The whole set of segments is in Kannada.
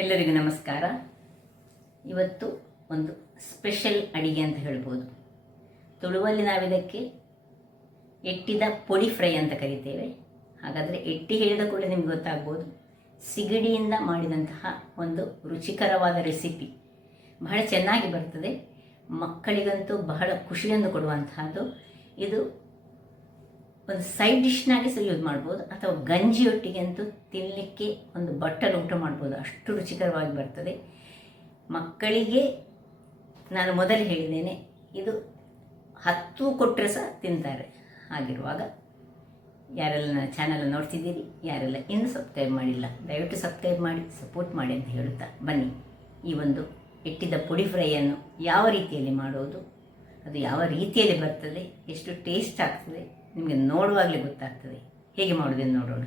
ಎಲ್ಲರಿಗೂ ನಮಸ್ಕಾರ. ಇವತ್ತು ಒಂದು ಸ್ಪೆಷಲ್ ಅಡಿಗೆ ಅಂತ ಹೇಳ್ಬೋದು. ತುಳುವಲ್ಲಿ ನಾವಿದಕ್ಕೆ ಎಟ್ಟಿದ ಪೊಡಿ ಫ್ರೈ ಅಂತ ಕರಿತೇವೆ. ಹಾಗಾದರೆ ಎಟ್ಟಿ ಹೇಳಿದ ಕೂಡ ನಿಮಗೆ ಗೊತ್ತಾಗ್ಬೋದು, ಸಿಗಡಿಯಿಂದ ಮಾಡಿದಂತಹ ಒಂದು ರುಚಿಕರವಾದ ರೆಸಿಪಿ. ಬಹಳ ಚೆನ್ನಾಗಿ ಬರ್ತದೆ, ಮಕ್ಕಳಿಗಂತೂ ಬಹಳ ಖುಷಿಯನ್ನು ಕೊಡುವಂತಹದ್ದು. ಇದು ಒಂದು ಸೈಡ್ ಡಿಶ್ನಾಗಿ ಸಹ ಯೂಸ್ ಮಾಡ್ಬೋದು, ಅಥವಾ ಗಂಜಿಯೊಟ್ಟಿಗೆ ಅಂತೂ ತಿನ್ನಲಿಕ್ಕೆ ಒಂದು ಬಟ್ಟಲು ಊಟ ಮಾಡ್ಬೋದು, ಅಷ್ಟು ರುಚಿಕರವಾಗಿ ಬರ್ತದೆ. ಮಕ್ಕಳಿಗೆ ನಾನು ಮೊದಲು ಹೇಳಿದ್ದೇನೆ, ಇದು 10 ಕೊಟ್ಟರೆ ಸಹ ತಿಂತಾರೆ. ಹಾಗಿರುವಾಗ ಯಾರೆಲ್ಲ ನನ್ನ ಚಾನಲ್ ನೋಡ್ತಿದ್ದೀರಿ, ಯಾರೆಲ್ಲ ಇನ್ನೂ ಸಬ್ಸ್ಕ್ರೈಬ್ ಮಾಡಿಲ್ಲ, ದಯವಿಟ್ಟು ಸಬ್ಸ್ಕ್ರೈಬ್ ಮಾಡಿ ಸಪೋರ್ಟ್ ಮಾಡಿ ಅಂತ ಹೇಳುತ್ತಾ ಬನ್ನಿ ಈ ಒಂದು ಎಟ್ಟಿದ ಪುಡಿ ಫ್ರೈಯನ್ನು ಯಾವ ರೀತಿಯಲ್ಲಿ ಮಾಡೋದು, ಅದು ಯಾವ ರೀತಿಯಲ್ಲಿ ಬರ್ತದೆ, ಎಷ್ಟು ಟೇಸ್ಟ್ ಆಗ್ತದೆ ನಿಮಗೆ ನೋಡುವಾಗಲೇ ಗೊತ್ತಾಗ್ತದೆ. ಹೇಗೆ ಮಾಡೋದನ್ನು ನೋಡೋಣ.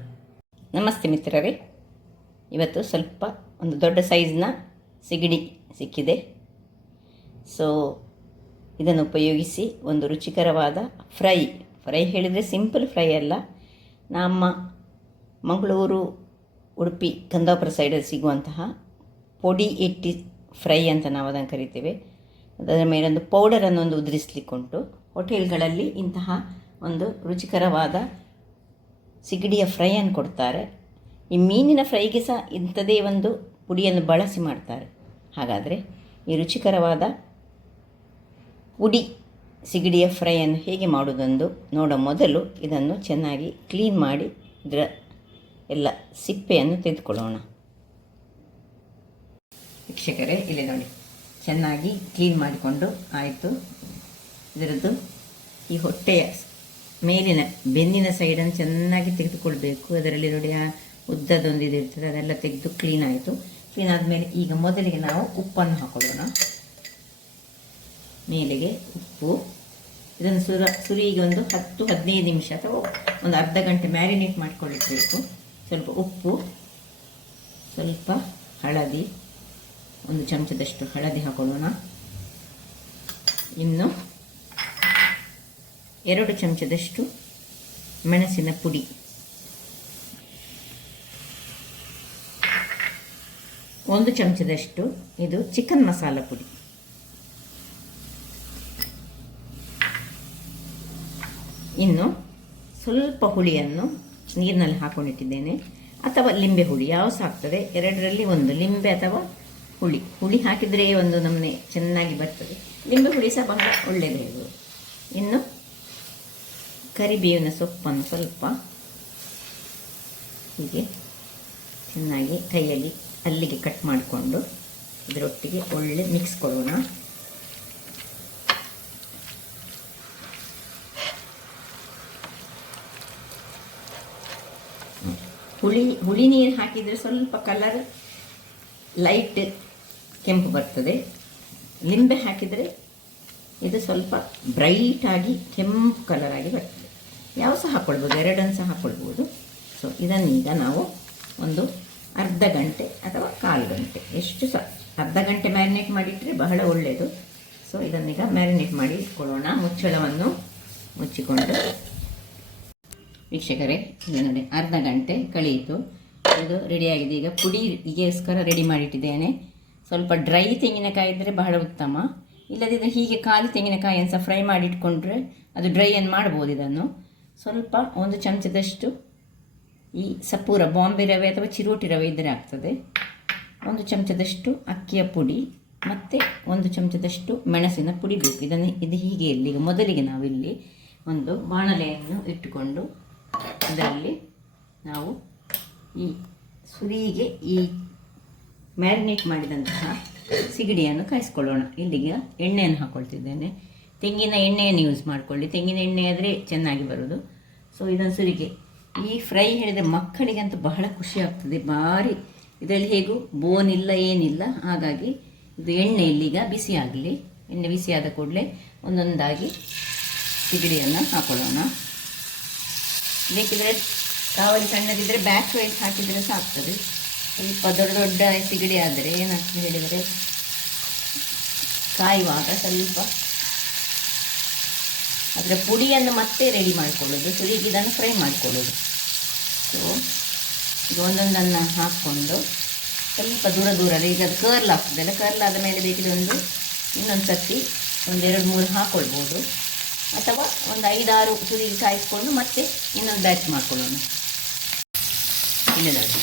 ನಮಸ್ತೆ ಮಿತ್ರರೇ, ಇವತ್ತು ಸ್ವಲ್ಪ ಒಂದು ದೊಡ್ಡ ಸೈಜ್ನ ಸಿಗಡಿ ಸಿಕ್ಕಿದೆ. ಸೊ ಇದನ್ನು ಉಪಯೋಗಿಸಿ ಒಂದು ರುಚಿಕರವಾದ ಫ್ರೈ ಹೇಳಿದರೆ ಸಿಂಪಲ್ ಫ್ರೈ ಅಲ್ಲ, ನಮ್ಮ ಮಂಗಳೂರು, ಉಡುಪಿ, ಕುಂದಾಪುರ ಸೈಡಲ್ಲಿ ಸಿಗುವಂತಹ ಪೊಡಿ ಎಟ್ಟಿ ಫ್ರೈ ಅಂತ ನಾವು ಅದನ್ನು ಕರಿತೇವೆ. ಅದರ ಮೇಲೊಂದು ಪೌಡರನ್ನು ಒಂದು ಉದುರಿಸಲಿಕ್ಕುಂಟು. ಹೋಟೆಲ್ಗಳಲ್ಲಿ ಇಂತಹ ಒಂದು ರುಚಿಕರವಾದ ಸಿಗಡಿಯ ಫ್ರೈಯನ್ನು ಕೊಡ್ತಾರೆ. ಈ ಮೀನಿನ ಫ್ರೈಗೆ ಸಹ ಇಂಥದೇ ಒಂದು ಪುಡಿಯನ್ನು ಬಳಸಿ ಮಾಡ್ತಾರೆ. ಹಾಗಾದರೆ ಈ ರುಚಿಕರವಾದ ಪುಡಿ ಸಿಗಡಿಯ ಫ್ರೈಯನ್ನು ಹೇಗೆ ಮಾಡೋದೆಂದು ನೋಡೋ ಮೊದಲು ಇದನ್ನು ಚೆನ್ನಾಗಿ ಕ್ಲೀನ್ ಮಾಡಿ ಇದರ ಎಲ್ಲ ಸಿಪ್ಪೆಯನ್ನು ತೆಗೆದುಕೊಳ್ಳೋಣ. ವೀಕ್ಷಕರೇ, ಇಲ್ಲಿ ನೋಡಿ, ಚೆನ್ನಾಗಿ ಕ್ಲೀನ್ ಮಾಡಿಕೊಂಡು ಆಯಿತು. ಇದರದ್ದು ಈ ಹೊಟ್ಟೆಯ ಮೇಲಿನ ಬೆನ್ನಿನ ಸೈಡನ್ನು ಚೆನ್ನಾಗಿ ತೆಗೆದುಕೊಳ್ಬೇಕು. ಅದರಲ್ಲಿ ನೋಡಿ ಆ ಉದ್ದದೊಂದು ಇದಿರ್ತದೆ, ಅದೆಲ್ಲ ತೆಗೆದು ಕ್ಲೀನ್ ಆಯಿತು. ಕ್ಲೀನ್ ಆದಮೇಲೆ ಈಗ ಮೊದಲಿಗೆ ನಾವು ಉಪ್ಪನ್ನು ಹಾಕೊಳ್ಳೋಣ. ಮೇಲೆಗೆ ಉಪ್ಪು, ಇದನ್ನು ಸುರಿಗೆ ಒಂದು 10-15 ನಿಮಿಷ ಅಥವಾ ಒಂದು ಅರ್ಧ ಗಂಟೆ ಮ್ಯಾರಿನೇಟ್ ಮಾಡಿಕೊಳ್ಳಬೇಕು. ಸ್ವಲ್ಪ ಉಪ್ಪು, ಸ್ವಲ್ಪ ಹಳದಿ, 1 ಚಮಚದಷ್ಟು ಹಳದಿ ಹಾಕೊಳ್ಳೋಣ. ಇನ್ನು 2 ಚಮಚದಷ್ಟು ಮೆಣಸಿನ ಪುಡಿ, 1 ಚಮಚದಷ್ಟು ಇದು ಚಿಕನ್ ಮಸಾಲ ಪುಡಿ, ಇನ್ನು ಸ್ವಲ್ಪ ಹುಳಿಯನ್ನು ನೀರಿನಲ್ಲಿ ಹಾಕೊಂಡಿಟ್ಟಿದ್ದೇನೆ, ಅಥವಾ ಲಿಂಬೆ ಹುಳಿ ಯಾವ ಸಹ ಆಗ್ತದೆ. 2ರಲ್ಲಿ 1 ಲಿಂಬೆ ಅಥವಾ ಹುಳಿ ಹಾಕಿದರೆ ಒಂದು ನಮ್ಮನೆ ಚೆನ್ನಾಗಿ ಬರ್ತದೆ. ಲಿಂಬೆ ಹುಳಿ ಸಹ ಬಹಳ ಒಳ್ಳೆಯದು ಹೇಳ್ಬೋದು. ಇನ್ನು ಕರಿಬೇವಿನ ಸೊಪ್ಪನ್ನು ಸ್ವಲ್ಪ ಹೀಗೆ ಚೆನ್ನಾಗಿ ಕೈಯಲ್ಲಿ ಅಲ್ಲಿಗೆ ಕಟ್ ಮಾಡಿಕೊಂಡು ಇದರೊಟ್ಟಿಗೆ ಒಳ್ಳೆ ಮಿಕ್ಸ್ ಕೊಡೋಣ. ಹುಳಿ ನೀರು ಹಾಕಿದರೆ ಸ್ವಲ್ಪ ಕಲರ್ ಲೈಟ್ ಕೆಂಪು ಬರ್ತದೆ. ಲಿಂಬೆ ಹಾಕಿದರೆ ಇದು ಸ್ವಲ್ಪ ಬ್ರೈಟಾಗಿ ಕೆಂಪು ಕಲರ್ ಆಗಿ ಬರ್ತದೆ. ಯಾವ ಸಹ ಹಾಕ್ಕೊಳ್ಬೋದು, 2 ಸಹ ಹಾಕ್ಕೊಳ್ಬೋದು. ಸೊ ಇದನ್ನೀಗ ನಾವು ಒಂದು ಅರ್ಧ ಗಂಟೆ ಅಥವಾ 1/4 ಗಂಟೆ, ಎಷ್ಟು ಸಹ ಅರ್ಧ ಗಂಟೆ ಮ್ಯಾರಿನೇಟ್ ಮಾಡಿಟ್ಟರೆ ಬಹಳ ಒಳ್ಳೆಯದು. ಸೊ ಇದನ್ನೀಗ ಮ್ಯಾರಿನೇಟ್ ಮಾಡಿ ಇಟ್ಕೊಳ್ಳೋಣ. ಮುಚ್ಚಳವನ್ನು ಮುಚ್ಚಿಕೊಂಡು. ವೀಕ್ಷಕರೇ, ಈಗ ನೋಡಿ ಅರ್ಧ ಗಂಟೆ ಕಳೆಯಿತು, ಇದು ರೆಡಿಯಾಗಿದೆ. ಈಗ ಪುಡಿಗೋಸ್ಕರ ರೆಡಿ ಮಾಡಿಟ್ಟಿದ್ದೇನೆ. ಸ್ವಲ್ಪ ಡ್ರೈ ತೆಂಗಿನಕಾಯಿ ಇದ್ದರೆ ಬಹಳ ಉತ್ತಮ, ಇಲ್ಲದಿದ್ದರೆ ಹೀಗೆ ಖಾಲಿ ತೆಂಗಿನಕಾಯಿಯನ್ನು ಸಹ ಫ್ರೈ ಮಾಡಿಟ್ಕೊಂಡ್ರೆ ಅದು ಡ್ರೈಯನ್ನು ಮಾಡ್ಬೋದು. ಇದನ್ನು ಸ್ವಲ್ಪ 1 ಚಮಚದಷ್ಟು ಈ ಸಪೂರ ಬಾಂಬೆ ರವೆ ಅಥವಾ ಚಿರೋಟಿ ರವೆ ಇದ್ದರೆ ಆಗ್ತದೆ, 1 ಚಮಚದಷ್ಟು ಅಕ್ಕಿಯ ಪುಡಿ, ಮತ್ತು 1 ಚಮಚದಷ್ಟು ಮೆಣಸಿನ ಪುಡಿ ಬೇಕು. ಇದು ಹೀಗೆ ಈಗ ಮೊದಲಿಗೆ ನಾವಿಲ್ಲಿ ಒಂದು ಬಾಣಲೆಯನ್ನು ಇಟ್ಟುಕೊಂಡು ಅದರಲ್ಲಿ ನಾವು ಈ ಸುರಿಗೆ ಈ ಮ್ಯಾರಿನೇಟ್ ಮಾಡಿದಂತಹ ಸಿಗಡಿಯನ್ನು ಕಾಯಿಸ್ಕೊಳ್ಳೋಣ. ಇಲ್ಲಿಗೆ ಎಣ್ಣೆಯನ್ನು ಹಾಕ್ಕೊಳ್ತಿದ್ದೇನೆ. ತೆಂಗಿನ ಎಣ್ಣೆಯನ್ನು ಯೂಸ್ ಮಾಡಿಕೊಳ್ಳಿ, ತೆಂಗಿನ ಎಣ್ಣೆ ಆದರೆ ಚೆನ್ನಾಗಿ ಬರೋದು. ಸೊ ಇದನ್ನು ಸುರಿಗೆ ಈ ಫ್ರೈ ಹೇಳಿದರೆ ಮಕ್ಕಳಿಗಂತೂ ಬಹಳ ಖುಷಿ ಆಗ್ತದೆ. ಭಾರಿ ಇದರಲ್ಲಿ ಹೇಗೂ ಬೋನ್ ಇಲ್ಲ, ಏನಿಲ್ಲ. ಹಾಗಾಗಿ ಇದು ಎಣ್ಣೆ ಇಲ್ಲಿಗ ಬಿಸಿ ಆಗಲಿ. ಎಣ್ಣೆ ಬಿಸಿಯಾದ ಕೂಡಲೇ ಒಂದೊಂದಾಗಿ ಸಿಗಡಿಯನ್ನು ಹಾಕೊಳ್ಳೋಣ. ಬೇಕಿದ್ರೆ ಕಾವಲಿ ಸಣ್ಣದಿದ್ದರೆ ಬ್ಯಾಕ್ ಸೈಡ್ ಹಾಕಿದರೆ ಸಹ ಆಗ್ತದೆ. ಸ್ವಲ್ಪ ದೊಡ್ಡ ಸಿಗಡಿ ಆದರೆ ಏನಾಗ್ತದೆ ಹೇಳಿದರೆ ಕಾಯುವಾಗ ಸ್ವಲ್ಪ ಅದರ ಪುಡಿಯನ್ನು ಮತ್ತೆ ರೆಡಿ ಮಾಡಿಕೊಳ್ಳೋದು, ಸುರಿಗೆ ಇದನ್ನು ಫ್ರೈ ಮಾಡಿಕೊಳ್ಳೋದು. ಸೊ ಈಗ ಒಂದೊಂದನ್ನು ಹಾಕ್ಕೊಂಡು ಸ್ವಲ್ಪ ದೂರ ದೂರ ಈಗ ಅದು ಕರ್ಲ್ ಆಗ್ತದಲ್ಲ, ಕರ್ಲ್ ಆದ ಮೇಲೆ ಬೇಕಿದ್ರೆ ಇನ್ನೊಂದು ಸರ್ತಿ 1-2-3 ಹಾಕ್ಕೊಳ್ಬೋದು, ಅಥವಾ 5-6 ಸುರಿಗೆ ಕಾಯಿಸ್ಕೊಂಡು ಮತ್ತೆ ಇನ್ನೊಂದು ಬ್ಯಾಚ್ ಮಾಡ್ಕೊಳ್ಳೋಣ. ಇಲ್ಲಿ ನೋಡಿ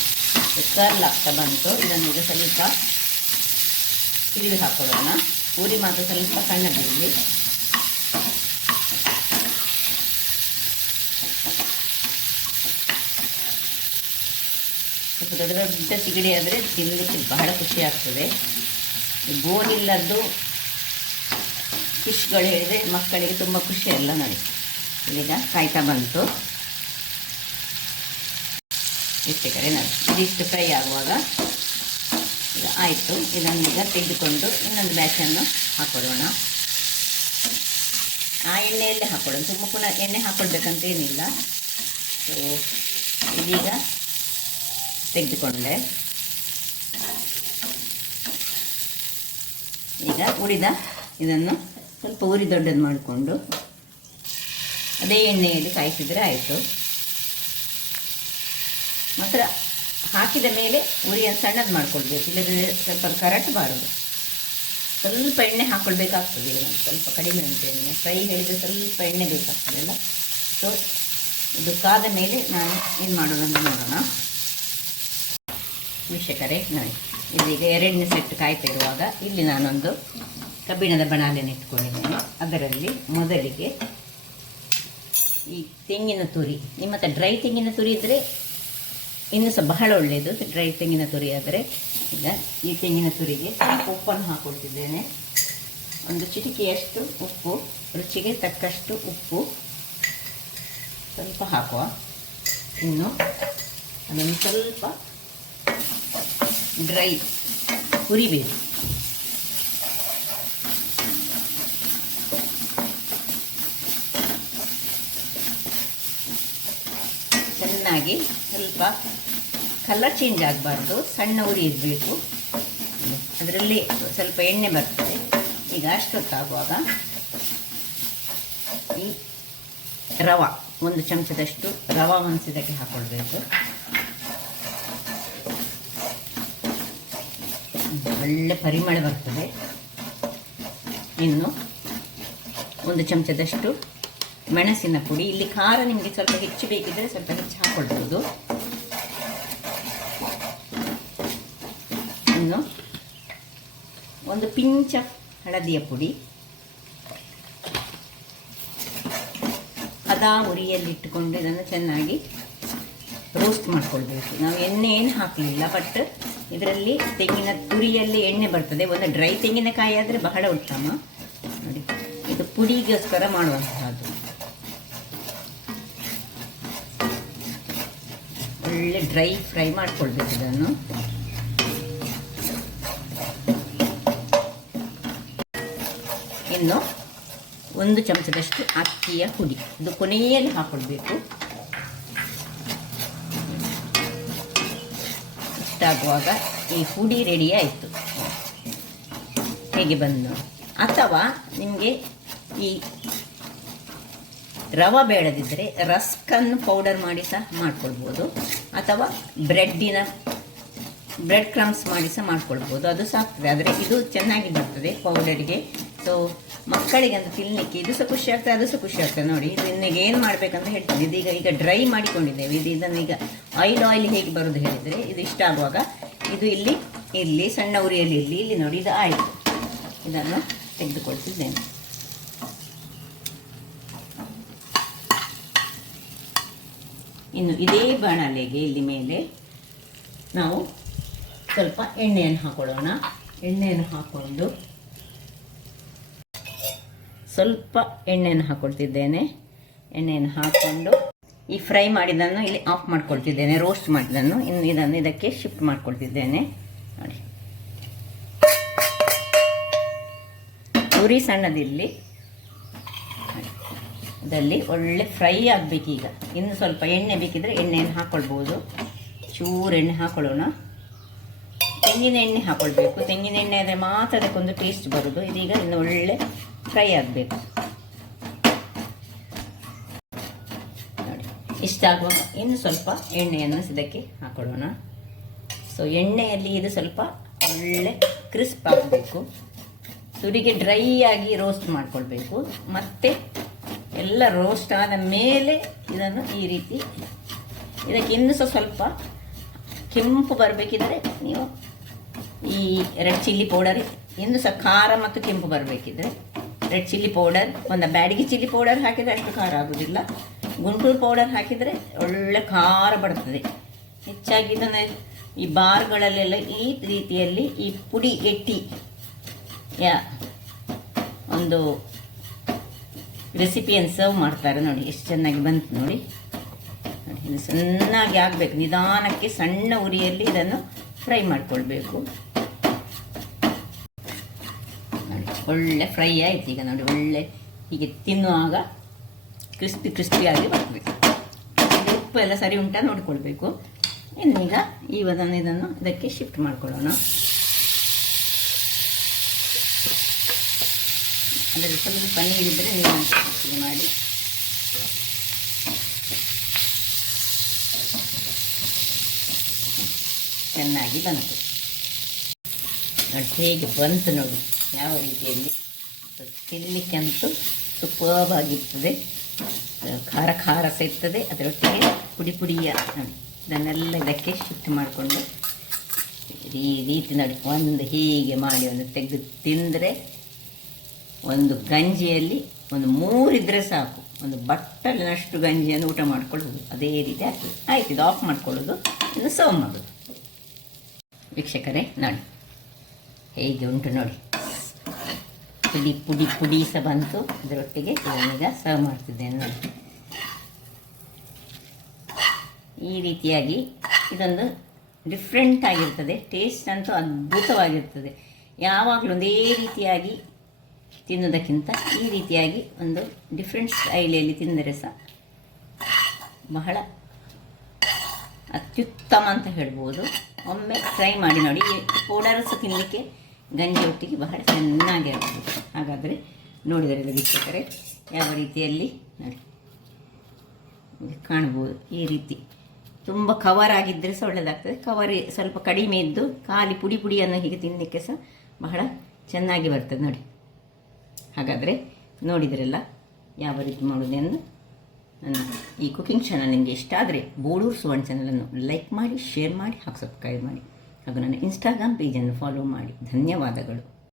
ಕರ್ಲ್ ಆಗ್ತಾ ಬಂತು. ಇದನ್ನೀಗ ಸ್ವಲ್ಪ ತಿರುವಿ ಹಾಕ್ಕೊಳ್ಳೋಣ. ಉರಿ ಮಾತ್ರ ಸ್ವಲ್ಪ ಸಣ್ಣದಿರಲಿ. ಸ್ವಲ್ಪ ದೊಡ್ಡ ದೊಡ್ಡ ಸಿಗಡಿ ಆದರೆ ತಿನ್ನಲಿಕ್ಕೆ ಬಹಳ ಖುಷಿ ಆಗ್ತದೆ. ಬೋನಿಲ್ಲದ್ದು ಫಿಶ್ಗಳು ಹೇಳಿದರೆ ಮಕ್ಕಳಿಗೆ ತುಂಬ ಖುಷಿ ಅಲ್ಲ ನೋಡಿ. ಈಗ ಕಾಯ್ತಾ ಬಂತು. ಇಷ್ಟೇ ನೋಡಿ, ಇದಿಷ್ಟು ಫ್ರೈ ಆಗುವಾಗ ಈಗ ಆಯಿತು. ಇದನ್ನೀಗ ತೆಗೆದುಕೊಂಡು ಇನ್ನೊಂದು ಬ್ಯಾಚನ್ನು ಹಾಕೊಳ್ಳೋಣ. ಆ ಎಣ್ಣೆಯಲ್ಲೇ ಹಾಕೊಳ್ಳೋಣ, ತುಂಬ ಪುನಃ ಎಣ್ಣೆ ಹಾಕ್ಕೊಳ್ಬೇಕಂತ ಏನಿಲ್ಲ. ಸೊ ಇದೀಗ ತೆಗೆದುಕೊಂಡೆ. ಈಗ ಉಳಿದ ಇದನ್ನು ಸ್ವಲ್ಪ ಉರಿ ದೊಡ್ಡದು ಮಾಡಿಕೊಂಡು ಅದೇ ಎಣ್ಣೆಯಲ್ಲಿ ಕಾಯಿಸಿದರೆ ಆಯಿತು. ಮಾತ್ರ ಹಾಕಿದ ಮೇಲೆ ಉರಿಯನ್ನು ಸಣ್ಣದು ಮಾಡ್ಕೊಳ್ಬೇಕು, ಇಲ್ಲದ್ರೆ ಸ್ವಲ್ಪ ಕರಟಬಾರದು. ಸ್ವಲ್ಪ ಎಣ್ಣೆ ಹಾಕ್ಕೊಳ್ಬೇಕಾಗ್ತದೆ. ಈಗ ಸ್ವಲ್ಪ ಕಡಿಮೆ ಉಂಟು ಎಣ್ಣೆ, ಫ್ರೈ ಹೇಳಿದರೆ ಸ್ವಲ್ಪ ಎಣ್ಣೆ ಬೇಕಾಗ್ತದಲ್ಲ. ಸೊ ಇದು ಕಾದ ಮೇಲೆ ನಾನು ಏನು ಮಾಡೋದಂತ ನೋಡೋಣ. ವೀಕ್ಷಕರೇ ನೋಡಿ, ಇದೀಗ 2ನೇ ಸೆಟ್ ಕಾಯ್ತಾ ಇರುವಾಗ ಇಲ್ಲಿ ನಾನೊಂದು ಕಬ್ಬಿಣದ ಬಣಾಲೆಯನ್ನು ಇಟ್ಕೊಂಡಿದ್ದೇನೆ. ಅದರಲ್ಲಿ ಮೊದಲಿಗೆ ಈ ತೆಂಗಿನ ತುರಿ, ನಿಮ್ಮ ಹತ್ರ ಡ್ರೈ ತೆಂಗಿನ ತುರಿ ಇದ್ದರೆ ಇನ್ನೂ ಸಹ ಬಹಳ ಒಳ್ಳೆಯದು. ಡ್ರೈ ತೆಂಗಿನ ತುರಿ ಆದರೆ ಈಗ ಈ ತೆಂಗಿನ ತುರಿಗೆ ಸ್ವಲ್ಪ ಉಪ್ಪನ್ನು ಹಾಕ್ಕೊಳ್ತಿದ್ದೇನೆ. ಒಂದು ಚಿಟಿಕೆಯಷ್ಟು ಉಪ್ಪು, ರುಚಿಗೆ ತಕ್ಕಷ್ಟು ಉಪ್ಪು ಸ್ವಲ್ಪ ಹಾಕುವ. ಇನ್ನು ಅದನ್ನು ಸ್ವಲ್ಪ ಡ್ರೈ ಹುರಿಬೇಕು. ಚೆನ್ನಾಗಿ ಸ್ವಲ್ಪ ಕಲರ್ ಚೇಂಜ್ ಆಗಬಾರ್ದು, ಸಣ್ಣ ಉರಿ ಇರಬೇಕು. ಅದರಲ್ಲಿ ಸ್ವಲ್ಪ ಎಣ್ಣೆ ಬರ್ತದೆ. ಈಗ ಅಷ್ಟೊತ್ತಾಗುವಾಗ ಈ ರವೆ 1 ಚಮಚದಷ್ಟು ರವೆ ಮನಸಿದಕ್ಕೆ ಹಾಕ್ಕೊಳ್ಬೇಕು. ಒಳ್ಳೆ ಪರಿಮಳ ಬರ್ತದೆ. ಇನ್ನು 1 ಚಮಚದಷ್ಟು ಮೆಣಸಿನ ಪುಡಿ. ಇಲ್ಲಿ ಖಾರ ನಿಮಗೆ ಸ್ವಲ್ಪ ಹೆಚ್ಚು ಬೇಕಿದ್ದರೆ ಸ್ವಲ್ಪ ಹೆಚ್ಚು ಹಾಕ್ಕೊಳ್ಬೋದು. ಇನ್ನು 1 ಪಿಂಚ ಹಳದಿಯ ಪುಡಿ. ಅದಾ ಉರಿಯಲ್ಲಿಟ್ಟುಕೊಂಡು ಇದನ್ನು ಚೆನ್ನಾಗಿ ರೋಸ್ಟ್ ಮಾಡ್ಕೊಳ್ಬೇಕು. ನಾವು ಎಣ್ಣೆ ಏನು ಹಾಕಲಿಲ್ಲ, ಬಟ್ ಇದರಲ್ಲಿ ತೆಂಗಿನ ತುರಿಯಲ್ಲಿ ಎಣ್ಣೆ ಬರ್ತದೆ. ಒಂದು ಡ್ರೈ ತೆಂಗಿನಕಾಯಿ ಆದರೆ ಬಹಳ ಉತ್ತಮ. ನೋಡಿ, ಇದು ಪುಡಿಗೋಸ್ಕರ ಮಾಡುವಂತಹದ್ದು. ಒಳ್ಳೆ ಡ್ರೈ ಫ್ರೈ ಮಾಡ್ಕೊಳ್ಬೇಕು ಇದನ್ನು. ಇನ್ನು 1 ಚಮಚದಷ್ಟು ಅಕ್ಕಿಯ ಪುಡಿ, ಇದು ಕೊನೆಯಲ್ಲಿ ಹಾಕ್ಕೊಳ್ಬೇಕು. ಇಷ್ಟಾಗುವಾಗ ಈ ಪುಡಿ ರೆಡಿ ಆಯಿತು. ಹೇಗೆ ಬಂದು, ಅಥವಾ ನಿಮಗೆ ಈ ರವೆ ಬೇಡದಿದ್ದರೆ ರಸ್ಕನ್ನು ಪೌಡರ್ ಮಾಡಿ ಸಹ ಮಾಡ್ಕೊಳ್ಬೋದು, ಅಥವಾ ಬ್ರೆಡ್ ಕ್ರಮ್ಸ್ ಮಾಡಿ ಸಹ ಮಾಡ್ಕೊಳ್ಬೋದು, ಅದು ಸಹ ಆಗ್ತದೆ. ಆದರೆ ಇದು ಚೆನ್ನಾಗಿ ಬರ್ತದೆ ಪೌಡರಿಗೆ. ಸೊ ಮಕ್ಕಳಿಗೆ ಅಂತ ತಿನ್ನಲಿಕ್ಕೆ ಇದು ಸಹ ಖುಷಿ ಆಗ್ತದೆ, ಅದು ಸಹ ಖುಷಿ ಆಗ್ತದೆ. ನೋಡಿ, ಇದನ್ನೀಗ ಏನು ಮಾಡಬೇಕಂತ ಹೇಳ್ತೀನಿ. ಈಗ ಡ್ರೈ ಮಾಡಿಕೊಂಡಿದ್ದೇವೆ. ಇದನ್ನೀಗ ಆಯಿಲ್ ಹೇಗೆ ಬರೋದು ಹೇಳಿದರೆ, ಇದು ಇಷ್ಟ ಆಗುವಾಗ ಇದು ಇಲ್ಲಿ ಸಣ್ಣ ಉರಿಯಲ್ಲಿ ಇಲ್ಲಿ ನೋಡಿ, ಇದು ಆಯಿತು. ಇದನ್ನು ತೆಗೆದುಕೊಳ್ತಿದ್ದೇನೆ. ಇನ್ನು ಇದೇ ಬಾಣಲೆಗೆ ಇಲ್ಲಿ ಮೇಲೆ ನಾವು ಸ್ವಲ್ಪ ಎಣ್ಣೆಯನ್ನು ಹಾಕೊಳ್ಳೋಣ. ಎಣ್ಣೆಯನ್ನು ಹಾಕ್ಕೊಂಡು ಸ್ವಲ್ಪ ಎಣ್ಣೆಯನ್ನು ಹಾಕ್ಕೊಳ್ತಿದ್ದೇನೆ. ಎಣ್ಣೆಯನ್ನು ಹಾಕ್ಕೊಂಡು ಈ ಫ್ರೈ ಮಾಡಿದ್ದನ್ನು ಇಲ್ಲಿ ಆಫ್ ಮಾಡ್ಕೊಳ್ತಿದ್ದೇನೆ, ರೋಸ್ಟ್ ಮಾಡಿದ್ದನ್ನು. ಇನ್ನು ಇದನ್ನು ಇದಕ್ಕೆ ಶಿಫ್ಟ್ ಮಾಡ್ಕೊಳ್ತಿದ್ದೇನೆ. ನೋಡಿ, ಉರಿ ಸಣ್ಣದಿರಲಿ. ಇದರಲ್ಲಿ ಒಳ್ಳೆ ಫ್ರೈ ಆಗಬೇಕೀಗ. ಇನ್ನು ಸ್ವಲ್ಪ ಎಣ್ಣೆ ಬೇಕಿದ್ರೆ ಎಣ್ಣೆಯನ್ನು ಹಾಕ್ಕೊಳ್ಬೋದು. ಚೂರು ಎಣ್ಣೆ ಹಾಕ್ಕೊಳ್ಳೋಣ. ತೆಂಗಿನ ಎಣ್ಣೆ ಹಾಕ್ಕೊಳ್ಬೇಕು. ತೆಂಗಿನ ಎಣ್ಣೆ ಆದರೆ ಮಾತ್ರ ಅದಕ್ಕೊಂದು ಟೇಸ್ಟ್ ಬರೋದು. ಇದೀಗ ಇನ್ನು ಒಳ್ಳೆ ಫ್ರೈ ಆಗಬೇಕು. ನೋಡಿ, ಇಷ್ಟ ಆಗುವಾಗ ಇನ್ನು ಸ್ವಲ್ಪ ಎಣ್ಣೆಯನ್ನು ಇದಕ್ಕೆ ಹಾಕ್ಕೊಳ್ಳೋಣ. ಸೊ ಎಣ್ಣೆಯಲ್ಲಿ ಇದು ಸ್ವಲ್ಪ ಒಳ್ಳೆ ಕ್ರಿಸ್ಪ್ ಆಗಬೇಕು. ತುರಿಗೆ ಡ್ರೈ ಆಗಿ ರೋಸ್ಟ್ ಮಾಡಿಕೊಳ್ಬೇಕು. ಮತ್ತು ಎಲ್ಲ ರೋಸ್ಟ್ ಆದ ಮೇಲೆ ಇದನ್ನು ಈ ರೀತಿ ಇದಕ್ಕೆ ಇನ್ನೂ ಸ್ವಲ್ಪ ಕೆಂಪು ಬರಬೇಕಿದ್ರೆ ನೀವು ಈ ರೆಡ್ ಚಿಲ್ಲಿ ಪೌಡರ್ ಇನ್ನೂ ಸಹ ಖಾರ ಮತ್ತು ಕೆಂಪು ಬರಬೇಕಿದ್ರೆ ರೆಡ್ ಚಿಲ್ಲಿ ಪೌಡರ್, ಒಂದು ಬ್ಯಾಡಗಿ ಚಿಲ್ಲಿ ಪೌಡರ್ ಹಾಕಿದರೆ ಅಷ್ಟು ಖಾರ ಆಗೋದಿಲ್ಲ. ಗುಂಟೂರು ಪೌಡರ್ ಹಾಕಿದರೆ ಒಳ್ಳೆ ಖಾರ ಬರ್ತದೆ. ಹೆಚ್ಚಾಗಿ ಇದನ್ನು ಈ ಬಾರ್ಗಳಲ್ಲೆಲ್ಲ ಈ ರೀತಿಯಲ್ಲಿ ಈ ಪುಡಿ ಎಟ್ಟಿ ಒಂದು ರೆಸಿಪಿಯನ್ನು ಸರ್ವ್ ಮಾಡ್ತಾರೆ. ನೋಡಿ ಎಷ್ಟು ಚೆನ್ನಾಗಿ ಬಂತು ನೋಡಿ. ಇದು ಚೆನ್ನಾಗಿ ಆಗಬೇಕು, ನಿಧಾನಕ್ಕೆ ಸಣ್ಣ ಉರಿಯಲ್ಲಿ ಇದನ್ನು ಫ್ರೈ ಮಾಡಿಕೊಳ್ಬೇಕು. ನೋಡಿ ಒಳ್ಳೆ ಫ್ರೈ ಆಯಿತು. ಈಗ ನೋಡಿ ಒಳ್ಳೆ ಹೀಗೆ ತಿನ್ನುವಾಗ ಕ್ರಿಸ್ಪಿಯಾಗಿ ಬರಬೇಕು. ಉಪ್ಪು ಎಲ್ಲ ಸರಿ ಉಂಟಾ ನೋಡಿಕೊಳ್ಬೇಕು. ಇನ್ನೀಗ ಇದನ್ನು ಇದಕ್ಕೆ ಶಿಫ್ಟ್ ಮಾಡ್ಕೊಳ್ಳೋಣ. ಅದರಲ್ಲಿ ಸ್ವಲ್ಪ ನೀರಿದ್ದರೆ ನೀರು ಮಾಡಿ ಚೆನ್ನಾಗಿ ಬಂತು ನೋಡಿ. ಹೇಗೆ ಬಂತು ನೋಡಿ, ಯಾವ ರೀತಿಯಲ್ಲಿ ತಿನ್ನಲಿಕ್ಕಂತೂ ಸೂಪರ್ಬ್ ಆಗಿರ್ತದೆ. ಖಾರ ಖಾರ ಸೇರ್ತದೆ, ಅದರೊಟ್ಟಿಗೆ ಪುಡಿಯ ನೋಡಿ. ಇದನ್ನೆಲ್ಲ ಇದಕ್ಕೆ ಶಿಫ್ಟ್ ಮಾಡಿಕೊಂಡು ಈ ರೀತಿ ನೋಡಿ ಒಂದು ಹೀಗೆ ಮಾಡಿ ಒಂದು ತೆಗೆದು ತಿಂದರೆ ಒಂದು ಗಂಜಿಯಲ್ಲಿ ಒಂದು 3 ಇದ್ದರೆ ಸಾಕು, ಒಂದು ಬಟ್ಟಲಿನಷ್ಟು ಗಂಜಿಯನ್ನು ಊಟ ಮಾಡ್ಕೊಳ್ಳೋದು. ಅದೇ ರೀತಿ ಆಗ್ತದೆ. ಆಯ್ತು, ಇದು ಆಫ್ ಮಾಡ್ಕೊಳ್ಳೋದು, ಇನ್ನು ಸರ್ವ್ ಮಾಡೋದು. ವೀಕ್ಷಕರೇ ನೋಡಿ ಹೇಗೆ ಉಂಟು ನೋಡಿ. ಪುಡಿ ಸಹ ಬಂತು. ಇದರೊಟ್ಟಿಗೆ ನಾನೀಗ ಸರ್ವ್ ಮಾಡ್ತಿದ್ದೇನೆ ನೋಡಿ. ಈ ರೀತಿಯಾಗಿ ಇದೊಂದು ಡಿಫ್ರೆಂಟ್ ಆಗಿರ್ತದೆ. ಟೇಸ್ಟ್ ಅಂತೂ ಅದ್ಭುತವಾಗಿರ್ತದೆ. ಯಾವಾಗಲೂ ಒಂದೇ ರೀತಿಯಾಗಿ ತಿನ್ನೋದಕ್ಕಿಂತ ಈ ರೀತಿಯಾಗಿ ಒಂದು ಡಿಫ್ರೆಂಟ್ ಸ್ಟೈಲಲ್ಲಿ ತಿಂದರೆ ಸಹ ಬಹಳ ಅತ್ಯುತ್ತಮ ಅಂತ ಹೇಳ್ಬೋದು. ಒಮ್ಮೆ ಟ್ರೈ ಮಾಡಿ ನೋಡಿ. ಈ ಪೌಡರ್ ಸಹ ತಿನ್ನಲಿಕ್ಕೆ ಗಂಜಿ ಒಟ್ಟಿಗೆ ಬಹಳ ಚೆನ್ನಾಗಿರ್ತದೆ. ಹಾಗಾದರೆ ನೋಡಿದರೆ ವೀಕ್ಷಕರೇ ಯಾವ ರೀತಿಯಲ್ಲಿ ನೋಡಿ ಕಾಣ್ಬೋದು. ಈ ರೀತಿ ತುಂಬ ಕವರ್ ಆಗಿದ್ದರೆ ಸಹ ಒಳ್ಳೆಯದಾಗ್ತದೆ. ಕವರ್ ಸ್ವಲ್ಪ ಕಡಿಮೆ ಇದ್ದು ಖಾಲಿ ಪುಡಿಯನ್ನು ಹೀಗೆ ತಿನ್ನಲಿಕ್ಕೆ ಸಹ ಬಹಳ ಚೆನ್ನಾಗಿ ಬರ್ತದೆ ನೋಡಿ. ಹಾಗಾದರೆ ನೋಡಿದ್ರಲ್ಲ ಯಾವ ರೀತಿ ಮಾಡೋದೆಂದು. ನನ್ನ ಈ ಕುಕಿಂಗ್ ಚಾನಲ್ ನಿಮಗೆ ಇಷ್ಟ ಆದರೆ ಬೋಳೂರು ಸುವರ್ಣ ಚಾನಲನ್ನು ಲೈಕ್ ಮಾಡಿ, ಶೇರ್ ಮಾಡಿ ಹಾಗೂ ಸಬ್ಸ್ಕ್ರೈಬ್ ಮಾಡಿ ಹಾಗೂ ನನ್ನ ಇನ್ಸ್ಟಾಗ್ರಾಮ್ ಪೇಜನ್ನು ಫಾಲೋ ಮಾಡಿ. ಧನ್ಯವಾದಗಳು.